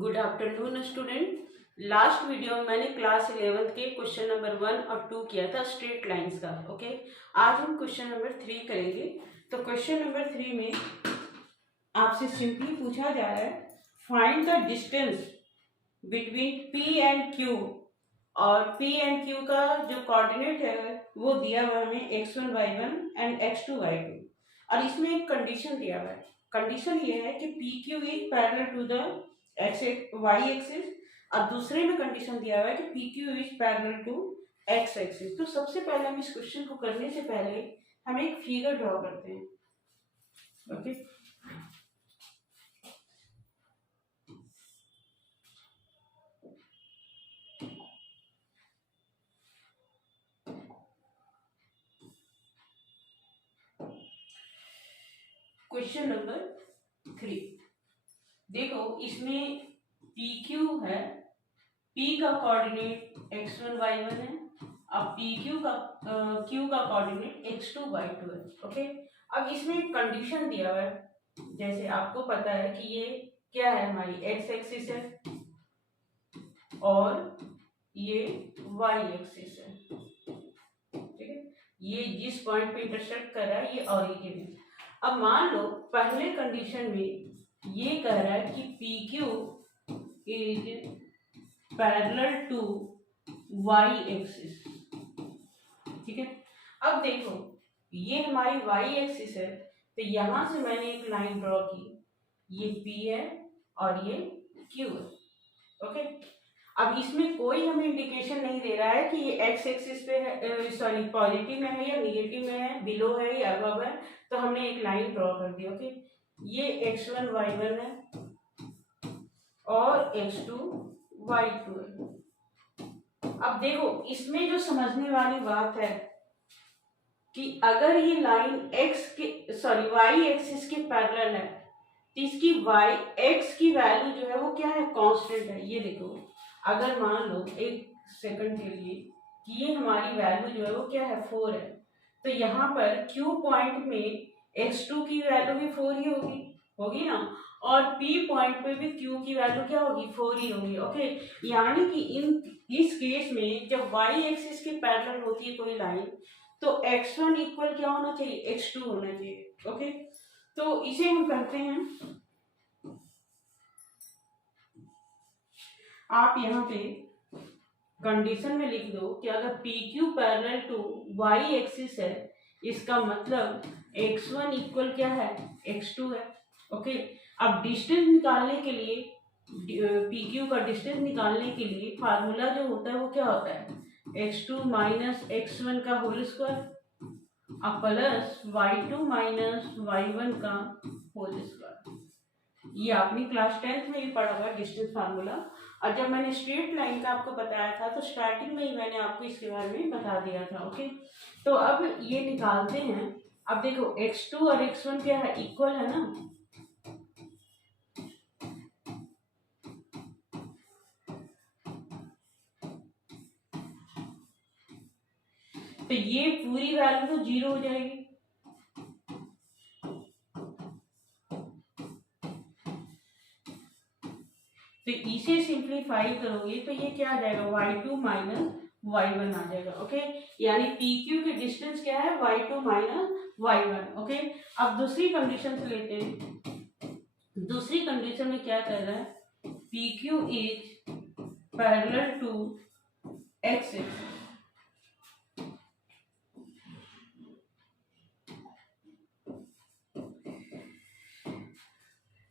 Good afternoon student. Last video में मैंने class 11th के क्वेश्चन नंबर 1 और 2 किया था स्ट्रेट लाइंस का। ओके, आज हम क्वेश्चन नंबर 3 करेंगे। तो क्वेश्चन नंबर 3 में आपसे सिंपली पूछा जा रहा है, find the distance between P and Q. और पी एंड क्यू का जो कोऑर्डिनेट है वो दिया हुआ हमें x1 y1 and x2 y2। और इसमें एक कंडीशन दिया हुआ है। कंडीशन ये है कि P Q is parallel to the Y axis, और दूसरे में कंडीशन दिया हुआ है कि P Q is parallel to X axis. तो सबसे पहले हम इस क्वेश्चन को करने से पहले हम एक फिगर ड्रॉ करते हैं। ओके, क्वेश्चन नंबर 3 देखो, इसमें पी क्यू है, पी का कोऑर्डिनेट x1 y1 है, अब पी क्यू का कोऑर्डिनेट x2 y2 है। ओके, अब इसमें एक कंडीशन दिया हुआ है, जैसे आपको पता है कि ये क्या है, हमारी x एक्सिस है और ये y एक्सिस है। ठीक है, ये जिस पॉइंट पे इंटरसेक्ट कर रहा है ये ओरिजिन है। अब मान लो पहले कंडीशन में ये कह रहा है कि P Q is parallel to Y axis. ठीक है, अब देखो ये हमारी वाई एक्सिस है, तो यहां से मैंने एक लाइन ड्रॉ की, ये P है और ये Q है। ओके, अब इसमें कोई हमें इंडिकेशन नहीं दे रहा है कि ये एक्स एक्सिस पे है, सॉरी पॉजिटिव में है या निगेटिव में है, बिलो है या अबव है। तो हमने एक लाइन ड्रॉ कर दी। ओके, ये x1 y1 है और x2 y2 है। अब देखो इसमें जो समझने वाली बात है कि अगर ये लाइन y एक्सिस के पैरेलल है तो इसकी x की वैल्यू जो है वो क्या है, कांस्टेंट है। ये देखो, अगर मान लो एक सेकंड के लिए कि ये हमारी वैल्यू जो है वो क्या है, 4 है, तो यहाँ पर Q पॉइंट में x2 की वैल्यू भी 4 ही होगी ना, और P पॉइंट पे भी Q की वैल्यू क्या होगी, 4 ही होगी। ओके, यानी कि इस केस में जब y एक्सिस के पैरेलल होती है कोई लाइन, तो x1 इक्वल क्या होना चाहिए, x2 होना चाहिए। ओके, तो इसे हम करते हैं। आप यहाँ पे कंडीशन में लिख दो कि अगर P Q parallel to Y axis है, इसका मतलब x1 इक्वल क्या है, x2 है। ओके, अब डिस्टेंस निकालने के लिए, पी क्यू का डिस्टेंस निकालने के लिए फार्मूला जो होता है वो क्या होता है, x2 माइनस x1 का होल स्क्वायर अब प्लस y2 माइनस y1 का होल स्क्वायर। ये आपने क्लास 10th में भी पढ़ा हुआ डिस्टेंस फार्मूला। और जब मैंने स्ट्रेट लाइन का आपको बताया था तो स्टार्टिंग में ही मैंने आपको इसके बारे में बता दिया था। ओके, तो अब ये निकालते हैं। अब देखो x2 और x1 क्या है, इक्वल है ना, तो ये पूरी वैल्यू तो 0 हो जाएगी। तो इसे सिंप्लीफाई करोगे तो ये क्या आ जाएगा, y2 माइनस y1 आ जाएगा। ओके, यानी PQ की डिस्टेंस क्या है, y2 माइनस y1। ओके, अब दूसरी कंडीशन से लेते हैं। दूसरी कंडीशन में क्या कह रहा है, PQ is parallel to x axis.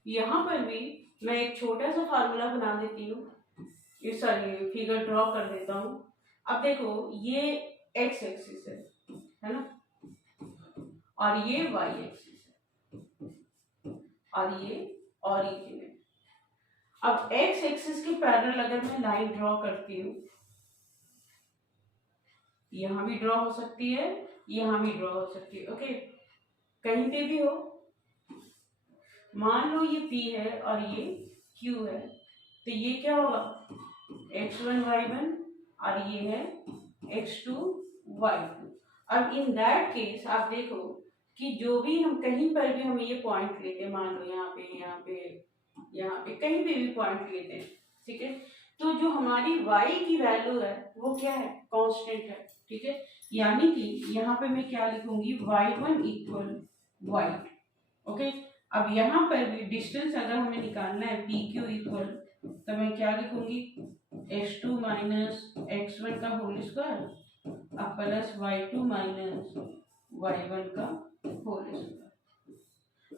यहां पर भी मैं एक छोटा सा फार्मूला बना देती हूँ, ये सॉरी फिगर ड्रॉ कर देता हूँ। अब देखो ये x एक्सिस है ना, और ये y एक्सिस है और ये ओरिजिन है। अब x एक्सिस के पैरेलल अगर मैं लाइन ड्रॉ करती हूँ, यहां भी ड्रॉ हो सकती है, यहां भी ड्रॉ हो सकती है। ओके, कहीं पे भी हो, मान लो ये P है और ये Q है, तो ये क्या होगा, x1 y1 और ये है x2 y2। अब इन दैट केस आप देखो कि जो भी हम कहीं पर भी हम ये पॉइंट लेते हैं, मान लो यहाँ पे यहाँ पे कहीं पे भी पॉइंट लेते हैं, ठीक है। तो जो हमारी y की वैल्यू है वो क्या है, कांस्टेंट है, ठीक है। यानी कि यहाँ पे मैं क्या लिखूंगी, y1 इक्वल y, ओके। अब यहाँ पर भी डिस्टेंस अगर हमें निकालना है pq इक्वल, तो मैं क्या लिखूंगी, x2 माइनस x1 का होल स्क्वायर अब प्लस y2 माइनस y1 का होल स्क्वायर।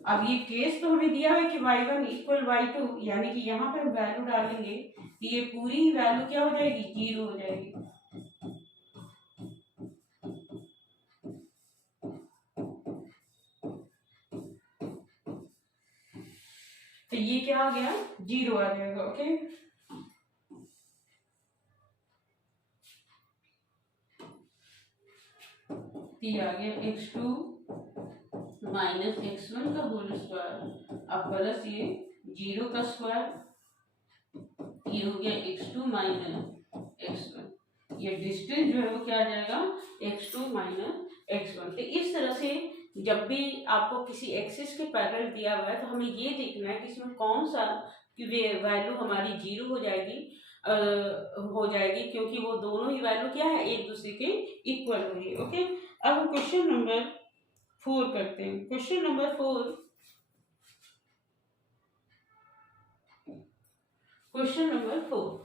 अब ये केस तो हमें दिया है कि y1 इक्वल y2, यानी कि यहाँ पे हम वैल्यू डालेंगे कि ये पूरी वैल्यू क्या हो जाएगी, 0 हो जाएगी। तो ये क्या आ गया, 0 आ जाएगा, ओके। ये आ गया x2 माइनस x1 का होल स्क्वायर अब प्लस ये 0 का स्क्वायर, ये हो गया x2 माइनस x1। ये डिस्टेंस जो है वो क्या आ जाएगा, x2 माइनस x1। तो इस तरह से जब भी आपको किसी एक्सिस के पैरेलल दिया हुआ है तो हमें ये देखना है कि इसमें कौन सा वैल्यू हमारी 0 हो जाएगी, क्योंकि वो दोनों ही वैल्यू क्या है, एक दूसरे के इक्वल हो रही है, ओके। अब हम क्वेश्चन नंबर 4 करते हैं। Question number 4, question number 4,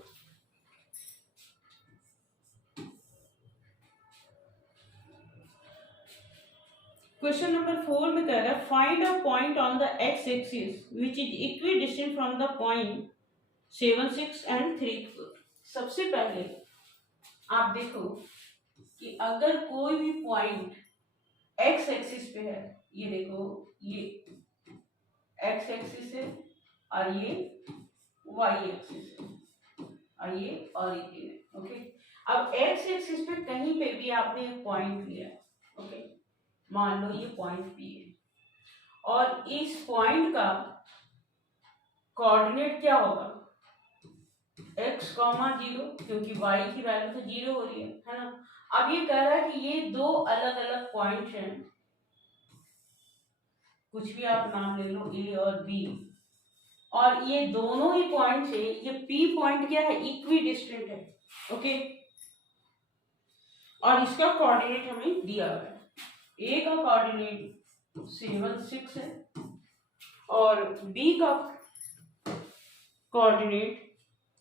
question number 4 में कह रहा है find a point on the x axis which is equi distant from the point 7, 6 and 3, 4। सबसे पहले आप देखो कि अगर कोई भी पॉइंट एक्स एक्सिस पे है, ये देखो ये एक्स एक्सिस है और ये वाई एक्सिस है और ये ऑरिजिन है, ओके। अब एक्स एक्सिस पे कहीं पे भी आपने एक पॉइंट लिया, ओके, मान लो ये पॉइंट पी है और इस पॉइंट का कोऑर्डिनेट क्या होगा, x, 0, क्योंकि y की वैल्यू तो 0 हो रही है ना। अब ये कह रहा है कि ये दो अलग अलग पॉइंट्स हैं, कुछ भी आप नाम ले लो, a और b, और ये दोनों ही पॉइंट्स है, ये p पॉइंट क्या है, इक्वी डिस्टेंट है, ओके। और इसका कोऑर्डिनेट हमें दिया हुआ है, a का कोऑर्डिनेट 7, 6 है और b का कोऑर्डिनेट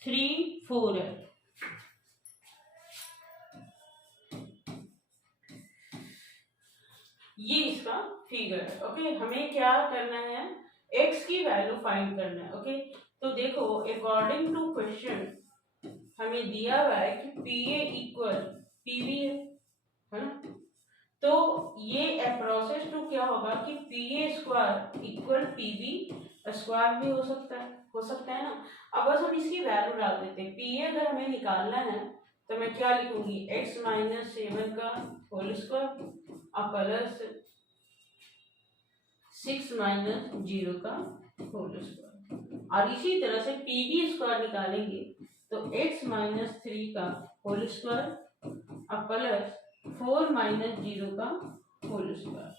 3, 4 है। ये इसका फिगर है, ओके। हमें क्या करना है, x की वैल्यू फाइंड करना है, ओके। तो देखो अकॉर्डिंग टू क्वेश्चन हमें दिया हुआ है कि PA इक्वल PB है ना। तो ये प्रोसेस टू क्या होगा कि PA square equal PB square भी हो सकता है ना। अब बस हम इसकी वैल्यू डाल देते हैं। PA अगर हमें निकालना है तो मैं क्या लिखूंगी, x माइनस 7 का होल स्क्वायर अब प्लस 6 माइनस 0 का होल स्क्वायर, और इसी तरह से PB स्क्वायर निकालेंगे तो x माइनस 3 का होल स्क्वायर अब प्लस 4 माइनस 0 का होल स्क्वायर,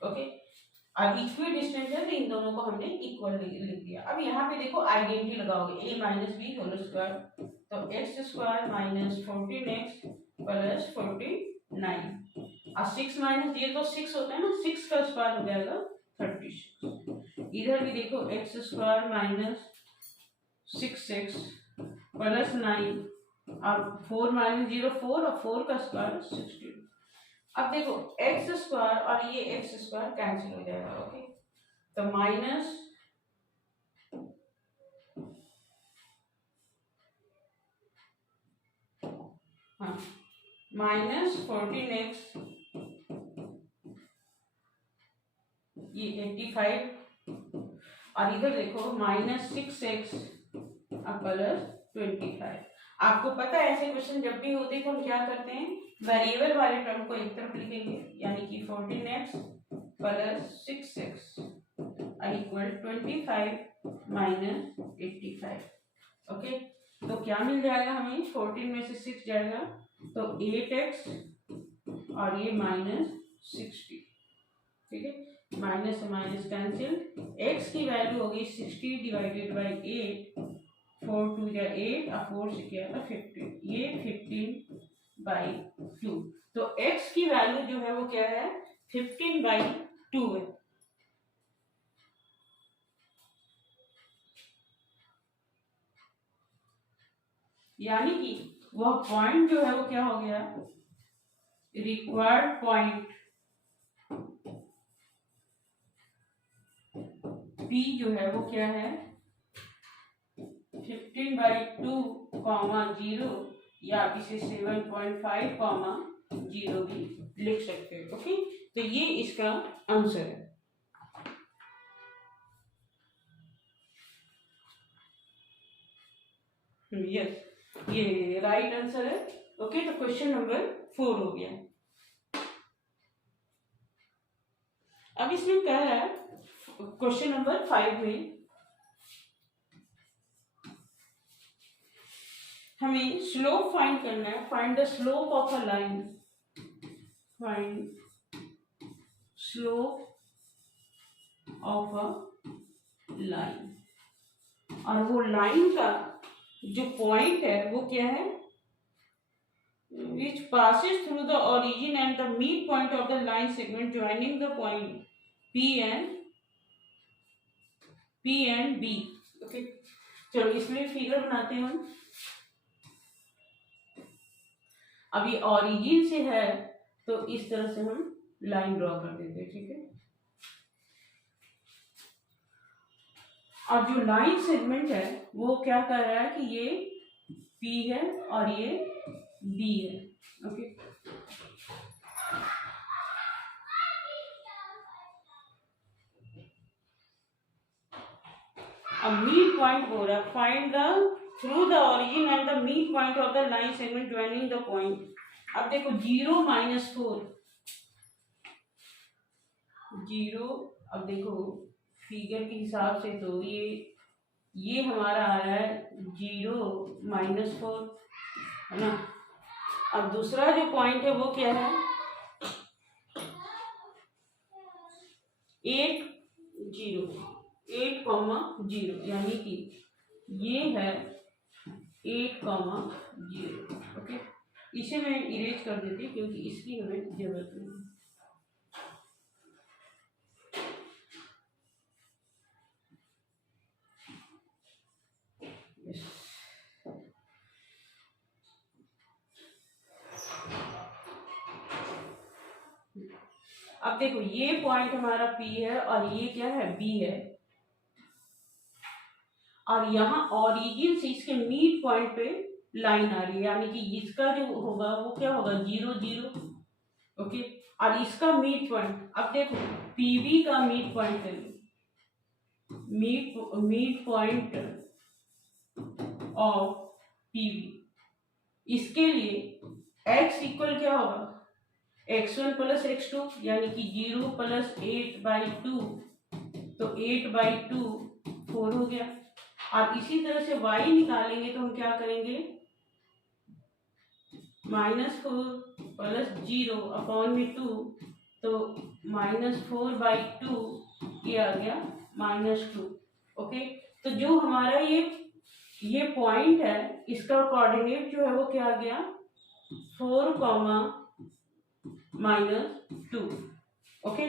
ओके। अब इक्वी डिस्टेंस है तो इन दोनों को हमने इक्वल लिख दिया। अब यहाँ पे देखो आइडेंटिटी लगाओगे, a minus B whole square, तो X square minus 14x plus 49 और 6 माइनस 0 तो 6 होता है ना, 6 का स्क्वायर हो जाएगा 36। इधर भी देखो x square minus 6x plus 9 और 4 माइनस 0 4 और 4 का स्क्वायर 16। अब देखो एक्स स्क्वायर और ये एक्स स्क्वायर कैंसिल हो जाएगा, ओके। तो माइनस माइनस 14x ये 85 और इधर देखो माइनस 6x प्लस 25। आपको पता है ऐसे क्वेश्चन जब भी होते हैं तो हम क्या करते हैं, वेरिएबल वाले टर्म को एक तरफ लिखेंगे, यानी कि 14x plus 6x equal 25 minus 85, okay. तो क्या मिल जाएगा हमें, 14 में से 6 जाएगा तो 8x और ये माइनस 60, ठीक है, माइनस से माइनस कैंसिल, x की वैल्यू होगी 60 डिवाइडेड बाई 8, 4 2 या 8 और 4 से क्या है 15, ये 15/2। तो x की वैल्यू जो है वो क्या है 15/2 है। यानी कि वह पॉइंट जो है वो क्या हो गया, रिक्वायर्ड पॉइंट P जो है वो क्या है 15/2, 0 या इसे 7.5, 0 भी लिख सकते हैं। ओके, तो ये इसका आंसर है। यस, ये राइट आंसर है। ओके, तो क्वेश्चन नंबर 4 हो गया। अब इसमें कह रहा है क्वेश्चन नंबर 5 में हमें स्लोप फाइंड करना है। Find the slope of a line, find slope of a line, और वो लाइन का जो पॉइंट है वो क्या है, which passes through the origin and the mid point of the line segment joining the point P and B। Okay, चलो इसमें फिगर बनाते हैं हम। अभी ऑरिजिन से है तो इस तरह से हम लाइन ड्रॉ कर देते हैं, ठीक है। और जो लाइन सेगमेंट है वो क्या कर रहा है कि ये P है और ये B है। ओके, अब मीड पॉइंट हो रहा है, find the through the origin and the mid point of the line segment joining the point. अब देखो 0 - 4, 0, अब देखो फिगर के हिसाब से तो ये हमारा आ रहा है 0 - 4, है ना। अब दूसरा जो पॉइंट है वो क्या है 8 0, 8,0, यानी कि ये है 8,0। ओके, इसे मैं इरेज कर देती हूँ क्योंकि इसकी हमें जरूरत नहीं है। अब देखो ये पॉइंट हमारा P है और ये क्या है B है, और यहाँ ऑरिजिन से इसके मीड पॉइंट पे लाइन आ रही है, यानी कि इसका जो होगा वो क्या होगा 0 0। ओके, और इसका मीड पॉइंट, अब देखो PB का मीड पॉइंट है, मीड पॉइंट ऑफ PB, इसके लिए x इक्वल क्या होगा x1 + x2, यानी कि 0 + 8/2, तो 8/2 4 हो गया। और इसी तरह से y निकालेंगे तो हम क्या करेंगे -4 + 0/2, तो -4/2, ये आ गया -2। ओके, तो जो हमारा ये पॉइंट है इसका कोऑर्डिनेट जो है वो क्या आ गया 4, -2। ओके,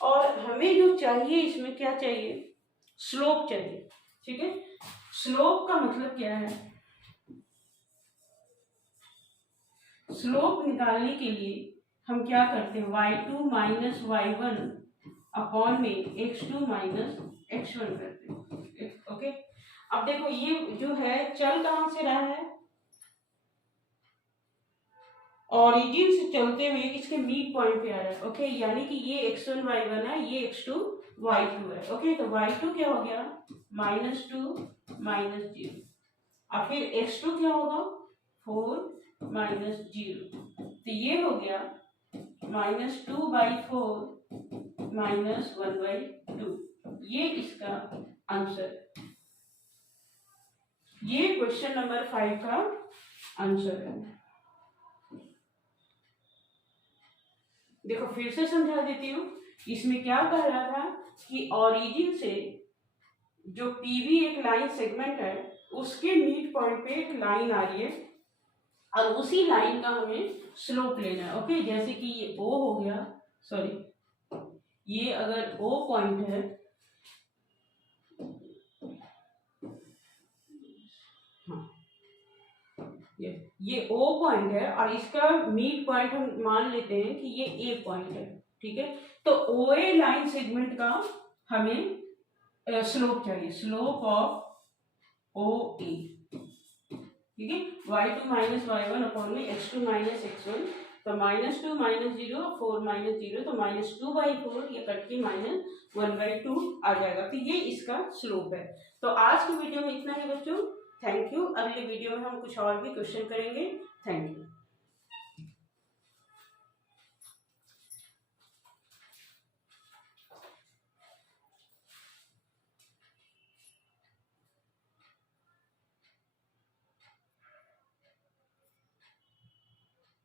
और हमें जो चाहिए इसमें क्या चाहिए स्लोप चाहिए, ठीक है। स्लोप का मतलब क्या है, स्लोप निकालने के लिए हम क्या करते हैं y2 - y1 अपॉन में x2 - x1 करते हैं। ओके, अब देखो ये जो है चल कहां से रहा है, ऑरिजिन से चलते हुए इसके मीड पॉइंट पे आ रहा है। ओके, यानी कि ये x1 y1 है, ये x2 y2 है। ओके, तो y2 क्या हो गया -2 - 0, और फिर x2 क्या होगा 4 - 0, तो ये हो गया -2/4 -1/2। ये इसका आंसर, ये क्वेश्चन नंबर 5 का आंसर है। देखो फिर से समझा देती हूँ इसमें क्या कह रहा था कि ओरिजिन से जो पीबी एक लाइन सेगमेंट है उसके मिड पॉइंट पे एक लाइन आ रही है और उसी लाइन का हमें स्लोप लेना है। ओके, जैसे कि ये ओ हो गया, सॉरी ये अगर ओ पॉइंट है, हाँ ये ओ पॉइंट है और इसका मिड पॉइंट हम मान लेते हैं कि ये ए पॉइंट है। ठीक है, तो ओ ए लाइन सेगमेंट का हमें स्लोप चाहिए, स्लोप ऑफ ओ ए। ठीक है, y2 माइनस y1 अपॉन में x2 माइनस x1, तो -2 -0 4 -0, तो -2/4 ये कट के -1/2 आ जाएगा। तो ये इसका स्लोप है। तो आज की वीडियो में इतना ही बच्चों, थैंक यू। अगले वीडियो में हम कुछ और भी क्वेश्चन करेंगे। Thank you.